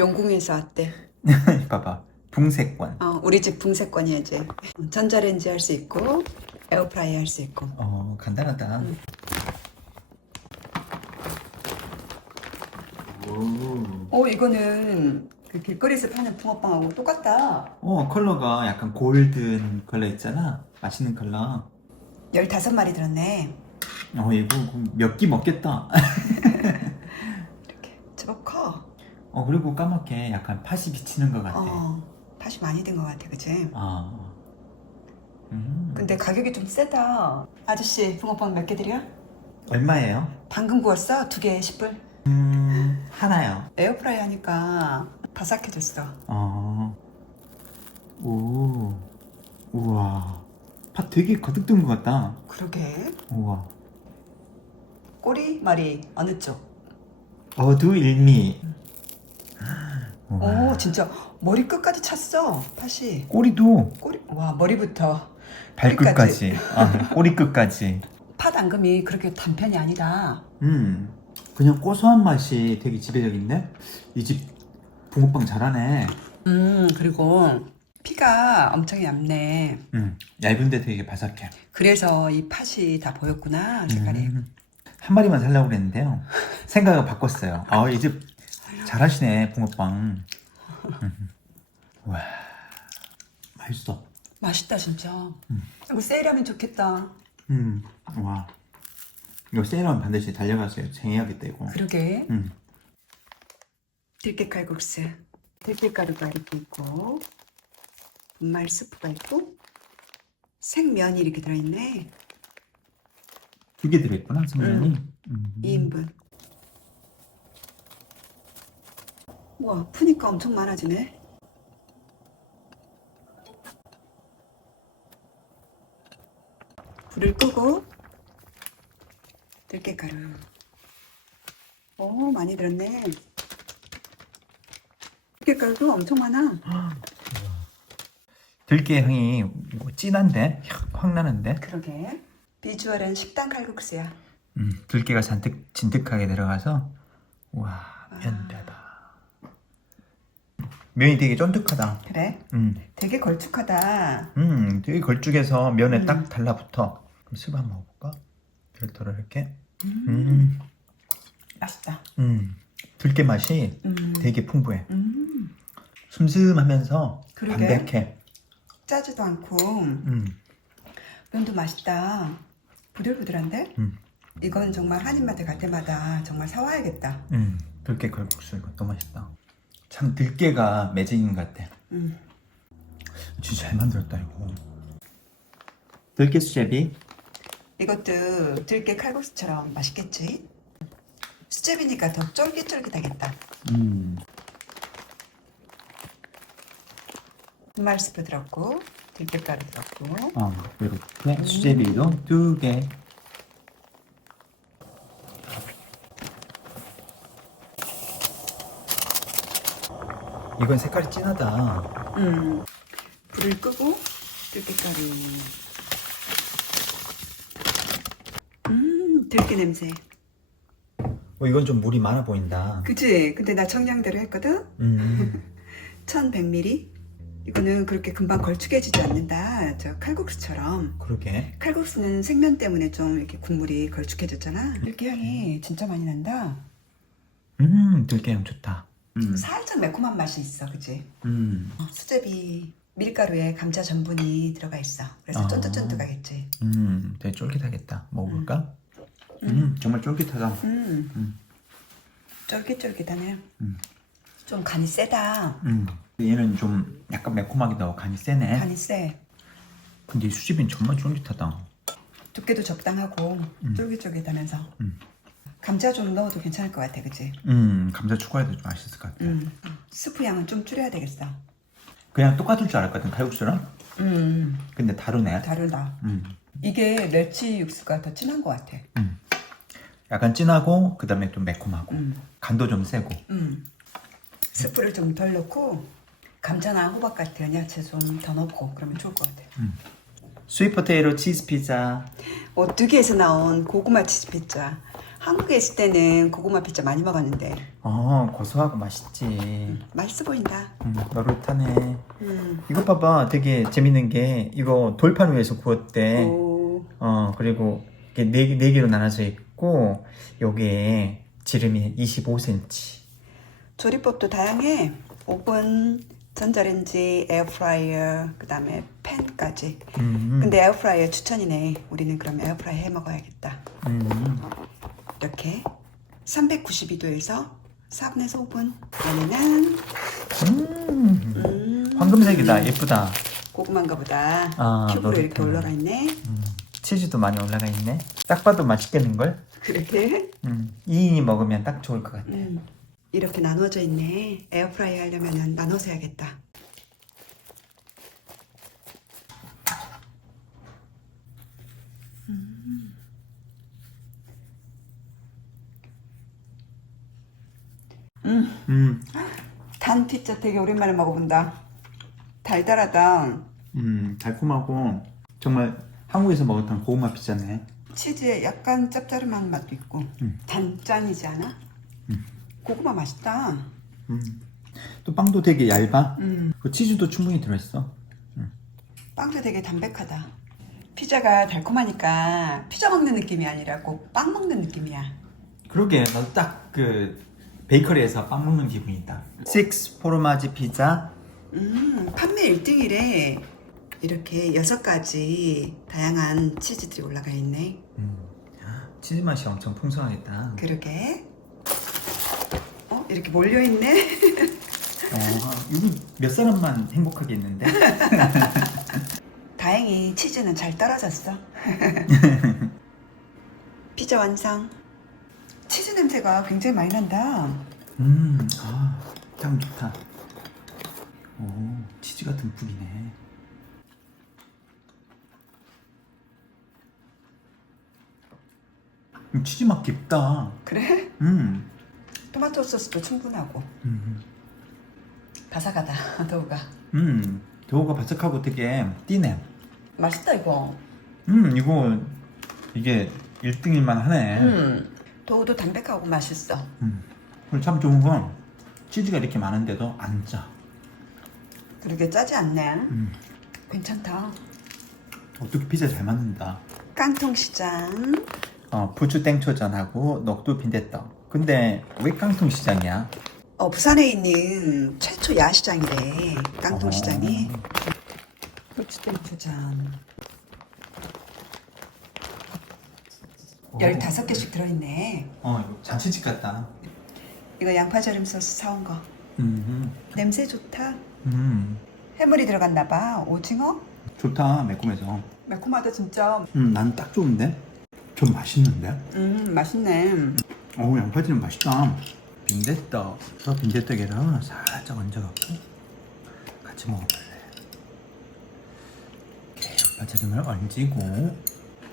용궁에서 왔대. 봐봐. 붕세권. 어, 우리 집 붕세권이야 이제. 전자레인지 할 수 있고 에어프라이 할 수 있고. 어, 간단하다. 음. 오. 어 이거는 그 길거리에서 파는 붕어빵하고 똑같다. 어, 컬러가 약간 골든 컬러 있잖아. 맛있는 컬러. 15마리 들었네. 어, 이거 몇 끼 먹겠다. 어, 그리고 까맣게 약간 팥이 비치는 것 같아. 어, 팥이 많이 든 것 같아, 그치? 아. 음. 근데 가격이 좀 세다. 아저씨, 붕어빵 몇 개 드려? 얼마예요? 방금 구웠어? 두 개에 10불? 음, 하나요. 에어프라이 하니까 바삭해졌어. 어. 오. 우와. 팥 되게 가득 든 것 같다. 그러게. 우와. 꼬리, 머리, 어느 쪽? 어두 일미. 우와. 오, 진짜 머리 끝까지 찼어, 팥이. 꼬리도 꼬리, 와, 머리부터. 발끝까지. 아, 꼬리 끝까지. 팥 앙금이 그렇게 단편이 아니다. 음. 그냥 고소한 맛이 되게 지배적인데 이 집 붕어빵 잘하네. 음, 그리고 피가 엄청 얇네. 음. 얇은데 되게 바삭해. 그래서 이 팥이 다 보였구나, 색깔이. 음. 한 마리만 살려고 그랬는데요. 생각을 바꿨어요. 아, 이 집 잘하시네, 붕어빵. 음. 와, 맛있어. 맛있다, 진짜. 음. 이거 세일하면 좋겠다. 음, 와. 이거 세일하면 반드시 달려가서 쟁여야겠다, 이거. 그러게. 음. 들깨 칼국수. 들깨가루가 이렇게 있고, 분말 스프가 있고, 생면이 이렇게 들어있네. 두 개 들어있구나, 성면이. 음. 2인분. 와, 푸니까 엄청 많아지네. 불을 끄고 들깨가루. 오, 많이 들었네. 들깨가루도 엄청 많아. 들깨 향이 뭐 진한데? 확 나는데? 그러게. 비주얼은 식당 칼국수야. 음, 들깨가 잔뜩 진득하게 들어가서 와, 면 대박. 면이 되게 쫀득하다. 그래? 음, 되게 걸쭉하다. 음, 되게 걸쭉해서 면에 음. 딱 달라붙어. 그럼 수프 한번 먹어볼까? 별도로 이렇게. 음, 맛있다. 음, 들깨 맛이 음. 되게 풍부해. 음. 슴슴하면서 그러게. 담백해. 짜지도 않고 음, 면도 맛있다. 부들부들한데? 음. 이건 정말 한인마트 갈 때마다 정말 사와야겠다. 음, 들깨 칼국수 이거 너무 맛있다. 참 들깨가 매직인 것 같아. 음. 진짜 잘 만들었다 이거. 들깨 수제비. 이것도 들깨 칼국수처럼 맛있겠지? 수제비니까 더 쫄깃쫄깃하겠다. 음, 분말 스프 들었고 들깨가루 들었고 어, 이렇게 수제비도 두 개. 이건 색깔이 진하다. 음. 불을 끄고 들깨가루 음 들깨 냄새 어, 이건 좀 물이 많아 보인다. 그치? 근데 나 청량대로 했거든? 음, 1100ml 이거는 그렇게 금방 걸쭉해지지 않는다 저 칼국수처럼 그러게. 칼국수는 생면 때문에 좀 이렇게 국물이 걸쭉해졌잖아 들깨 향이 진짜 많이 난다 음, 들깨 향 좋다. 음, 살짝 매콤한 맛이 있어 그치? 음, 어, 수제비 밀가루에 감자 전분이 들어가 있어 그래서 아. 쫀득쫀득하겠지 음, 되게 쫄깃하겠다. 먹어볼까? 음, 정말 쫄깃하다. 음. 음. 쫄깃쫄깃하네 음. 좀 간이 세다 음, 얘는 좀 약간 매콤하기도 하고 간이 세네. 간이 세 근데 이 수제비는 정말 쫄깃하다. 두께도 적당하고 음. 쫄깃쫄깃하면서 음. 감자 좀 넣어도 괜찮을 것 같아 그치? 음, 감자 추가해도 좀 맛있을 것 같아. 음. 스프 양은 좀 줄여야 되겠어 그냥 똑같을 줄 알았거든, 칼국수랑. 음. 근데 다르네. 다르다 음, 이게 멸치 육수가 더 진한 것 같아 음. 약간 진하고, 그 다음에 좀 매콤하고, 음. 간도 좀 세고. 음. 스프를 좀 덜 넣고 감자나 호박 같은 야채 좀 더 넣고 그러면 좋을 것 같아 스윗 포테이로 치즈 피자. 오뚜기에서 나온 고구마 치즈 피자 한국에 있을 때는 고구마 피자 많이 먹었는데 어 고소하고 맛있지. 맛있어 보인다. 음, 노릇하네. 음. 이거 봐봐, 되게 재밌는 게 이거 돌판 위에서 구웠대. 오, 어 그리고 이게 네, 네 개로 나눠져 있고 여기에 지름이 25cm. 조리법도 다양해. 오븐, 전자레인지, 에어프라이어, 그다음에 팬까지. 음, 근데 에어프라이어 추천이네. 우리는 그럼 에어프라이어 해 먹어야겠다. 음. 이렇게 392도에서 4분에서 5분. 얘는 음. 음, 황금색이다, 예쁘다. 고구마인가 보다. 아, 큐브로 이렇게 노릇하네. 올라가 있네. 음, 치즈도 많이 올라가 있네. 딱 봐도 맛있겠는 걸. 그렇게. 음, 2인이 먹으면 딱 좋을 것 같아. 음, 이렇게 나눠져 있네. 에어프라이 하려면 나눠서 해야겠다. 음, 단 피자 되게 오랜만에 먹어본다. 달달하다. 음, 달콤하고 정말 한국에서 먹었던 고구마 피자네. 치즈에 약간 짭짤한 맛도 있고 음. 단짠이지 않아? 고구마 맛있다. 음. 또 빵도 되게 얇아. 음, 그 치즈도 충분히 들어있어. 빵도 되게 담백하다. 피자가 달콤하니까 피자 먹는 느낌이 아니라 꼭 빵 먹는 느낌이야. 그러게, 나도 딱 그 베이커리에서 빵 먹는 기분이다. 식스 포르마지 피자. 음, 판매 1등이래. 이렇게 여섯 가지 다양한 치즈들이 올라가 있네. 음, 치즈 맛이 엄청 풍성하겠다. 그러게. 어, 이렇게 몰려 있네. 어, 이거 몇 사람만 행복하게 있는데? 다행히 치즈는 잘 떨어졌어. 피자 완성. 치즈 냄새가 굉장히 많이 난다. 음, 아, 향 좋다. 오, 치즈 같은 풀이네. 음, 치즈 맛 깊다. 그래? 음, 토마토 소스도 충분하고 음, 바삭하다. 도우가. 음, 도우가 바삭하고 되게 띠네. 맛있다 이거. 음, 이거 이게 1등일만 하네. 음. 도우도 담백하고 맛있어. 음. 그리고 참 좋은 건 치즈가 이렇게 많은데도 안 짜. 그러게 짜지 않네. 음, 괜찮다. 어떻게 피자 잘 만든다. 깡통시장. 어, 부추 땡초전하고 녹두 빈대떡. 근데 왜 깡통 시장이야? 어, 부산에 있는 최초 야시장이래. 깡통시장이. 어. 고추 땡초 전. 오. 15개씩 들어있네. 어, 이거 잔치집 같다. 이거 양파절임 소스 사온 거. 음, 냄새 좋다. 음, 해물이 들어갔나 봐. 오징어? 좋다 매콤해서. 매콤하다 진짜. 음, 난 딱 좋은데. 좀 맛있는데. 음, 맛있네. 어, 양파찜 맛있다. 빈대떡. 저 빈대떡에다가 살짝 얹어갖고 같이 먹어볼래. 이렇게 양파찜을 얹고,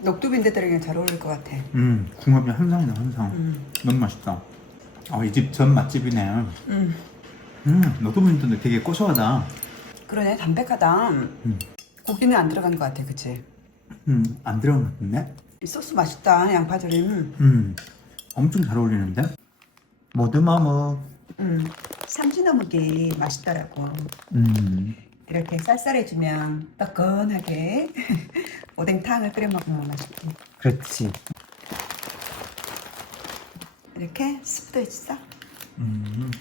녹두빈대떡이랑 잘 어울릴 것 같아. 음, 궁합이 한상이다 한상. 음, 너무 맛있다. 어, 이집 전 맛집이네. 음. 음, 녹두빈대떡 되게 고소하다. 그러네, 담백하다. 음, 고기는 안 들어간 것 같아, 그치? 음, 안 들어간 것 같은데? 이 소스 맛있다, 양파절임. 음, 엄청 잘 어울리는데? 모두머무. 음, 삼진어묵이 맛있더라고. 음, 이렇게 쌀쌀해지면 따끈하게 오뎅탕을 끓여 먹으면 맛있고. 그렇지. 이렇게 스프도 있어. 음,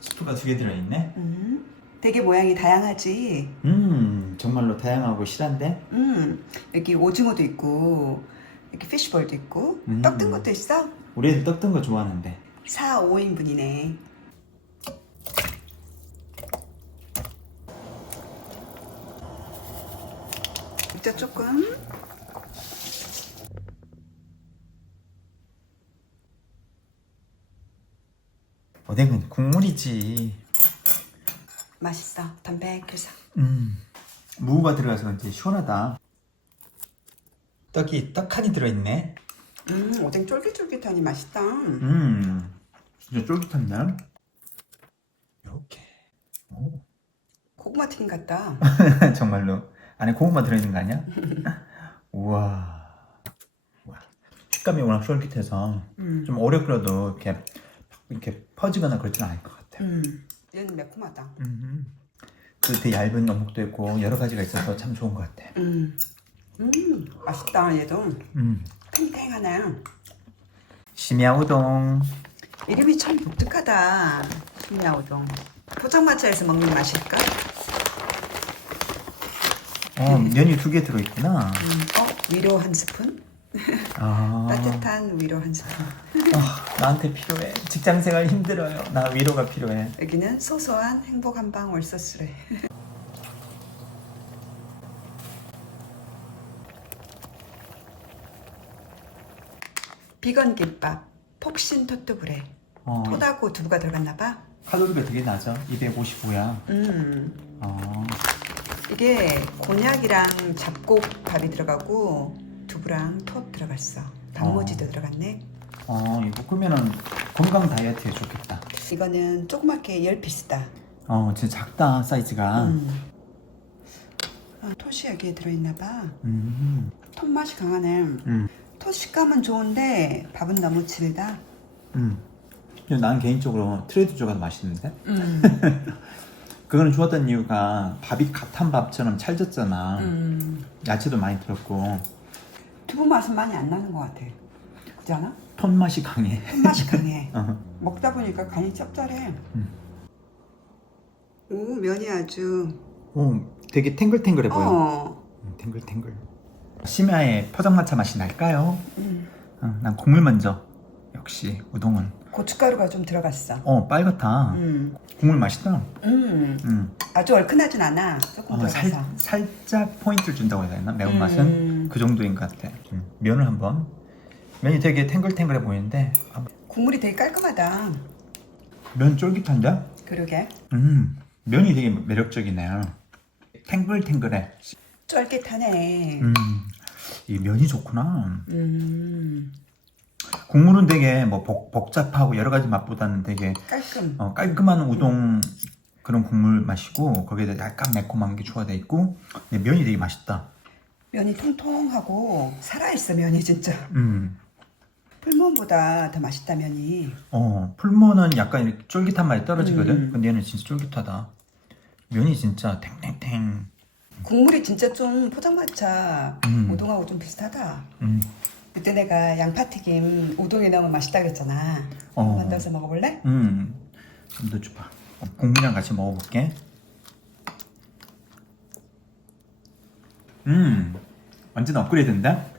스프가 두 개 들어있네? 음, 되게 모양이 다양하지. 음, 정말로 다양하고 실한데? 음, 여기 오징어도 있고, 이렇게 피쉬볼도 있고, 음. 떡 든 것도 있어. 우리 애들 떡든 거 좋아하는데. 4, 5인분이네. 이따 조금 오뎅은 국물이지. 맛있어. 담백해서. 음, 무가 들어가서 그런지 시원하다. 떡이 떡하니 들어있네. 음, 오뎅 쫄깃쫄깃하니 맛있다. 음, 진짜 쫄깃한데? 이렇게. 오. 고구마 튀김 같다. 정말로. 안에 고구마 들어있는 거 아니야? 우와. 우와. 식감이 워낙 쫄깃해서 음. 좀 오래 끓여도 이렇게 이렇게 퍼지거나 그러진 않을 것 같아요. 음. 얘는 매콤하다. 음. 그 되게 얇은 어묵도 있고 여러 가지가 있어서 참 좋은 것 같아. 음. 음. 맛있다 얘도. 음. 탱탱하네. 심야 우동. 이름이 참 독특하다. 심야 우동. 포장마차에서 먹는 맛일까? 어, 면이 두 개 들어있구나. 음. 어? 위로 한 스푼? 아, 따뜻한 위로 한 스푼. 아, 나한테 필요해. 직장 생활 힘들어요. 나 위로가 필요해. 여기는 소소한 행복 한 방울 소스래. 비건 김밥 폭신 토토브레 어, 토다고 두부가 들어갔나 봐. 칼로리가 되게 낮아. 255야. 음 어, 이게 곤약이랑 잡곡 밥이 들어가고 두부랑 톳 들어갔어. 단무지도 들어갔네. 어, 이거 그러면은 건강 다이어트에 좋겠다. 이거는 조그맣게 열 피스다. 어, 진짜 작다 사이즈가. 음. 아, 톳이 여기에 들어있나 봐. 음, 톳 맛이 강하네. 음, 톳 식감은 좋은데 밥은 너무 질다. 음. 난 개인적으로 트레이드 조가 더 맛있는데. 음. 그거는 좋았던 이유가 밥이 갓한 밥처럼 찰졌잖아. 음. 야채도 많이 들었고 두부 맛은 많이 안 나는 것 같아. 그렇지 않아? 톤 맛이 강해. 톳 맛이 강해. 어. 먹다 보니까 간이 짭짤해. 음. 오 면이 아주 오, 되게 탱글탱글해 보여. 어. 음, 탱글탱글. 심야에 포장마차 맛이 날까요? 음. 어, 난 국물 먼저. 역시 우동은. 고춧가루가 좀 들어갔어. 어 빨갛다. 음. 국물 맛있다. 음. 음. 아주 얼큰하진 않아. 조금 어, 들어가서. 살, 살짝 포인트를 준다고 해야 되나? 매운맛은 음. 그 정도인 것 같아. 음, 면을 한번. 면이 되게 탱글탱글해 보이는데 아, 국물이 되게 깔끔하다. 면 쫄깃한데? 그러게. 음, 면이 되게 매력적이네요. 탱글탱글해. 쫄깃하네. 음, 이 면이 좋구나. 음. 국물은 되게 뭐 복, 복잡하고 여러 가지 맛보다는 되게 깔끔. 어, 깔끔한 우동 그런 국물 맛이고 거기에 약간 매콤한 게 조화돼 있고 근데 면이 되게 맛있다. 면이 통통하고 살아있어 면이 진짜. 음, 풀무원보다 더 맛있다 면이. 어 풀무는 약간 이렇게 쫄깃한 맛이 떨어지거든. 음. 근데 얘는 진짜 쫄깃하다. 면이 진짜 탱탱탱. 국물이 진짜 좀 포장마차 음. 우동하고 좀 비슷하다. 음, 그때 내가 양파튀김 우동에 넣으면 맛있다 그랬잖아. 어. 넣어서 먹어볼래? 음, 좀더 줘봐. 어, 국물이랑 같이 먹어볼게. 음, 완전 업그레이드인데?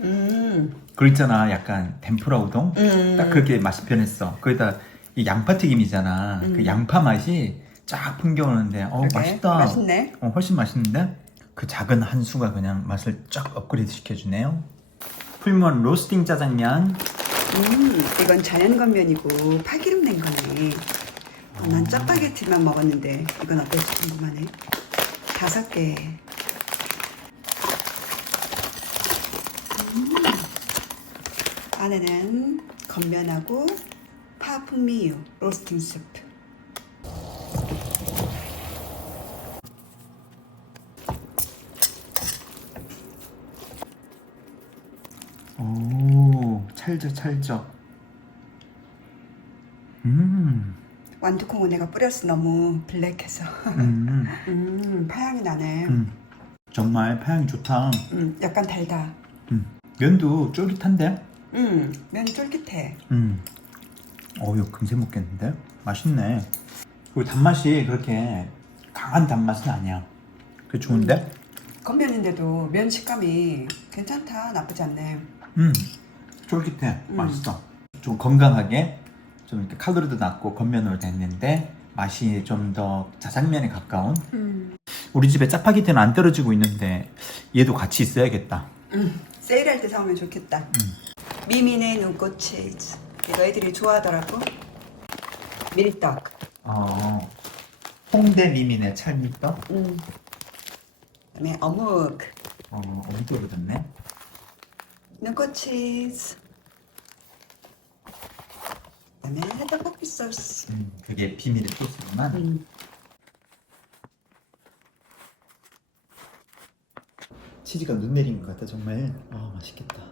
음. 그 있잖아, 약간 덴푸라 우동. 음. 딱 그렇게 맛이 변했어. 거기다 이 양파 튀김이잖아. 음. 그 양파 맛이 쫙 풍겨오는데, 어 그러게. 맛있다. 맛있네. 어, 훨씬 맛있는데 그 작은 한 수가 그냥 맛을 쫙 업그레이드 시켜주네요. 풀무원 로스팅 짜장면. 음. 이건 자연 건면이고 파기름 낸 거네. 어, 난 짜파게티만 먹었는데 이건 어떨지 궁금하네. 다섯 개. 음. 안에는 건면하고 파 풍미유 로스팅 스프. 찰져 찰져. 음, 완두콩은 내가 뿌렸어 너무 블랙해서. 음, 음 파향이 나네. 음. 정말 파향이 좋다. 음 약간 달다. 음. 면도 쫄깃한데? 음 면이 쫄깃해. 음. 어, 이거 금세 먹겠는데? 맛있네. 그리고 단맛이 그렇게 강한 단맛은 아니야. 그게 좋은데? 건면인데도 면 식감이 괜찮다 나쁘지 않네. 음, 쫄깃해. 음. 맛있어. 좀 건강하게 좀 이렇게 칼로리도 낮고 겉면으로 됐는데 맛이 좀 더 자장면에 가까운. 음. 우리 집에 짜파게티는 안 떨어지고 있는데 얘도 같이 있어야겠다. 음. 세일할 때 사오면 좋겠다. 음. 미민의 눈꽃 치즈. 이거 애들이 좋아하더라고. 밀떡. 어, 홍대 미민의 찰미떡. 음. 그다음에 어묵. 어, 어묵 떨어졌네. 눈꽃 치즈. 그다음에 떡볶이 소스. 음, 그게 비밀의 소스구만. 음. 치즈가 눈 내린 것 같아 정말. 아 맛있겠다.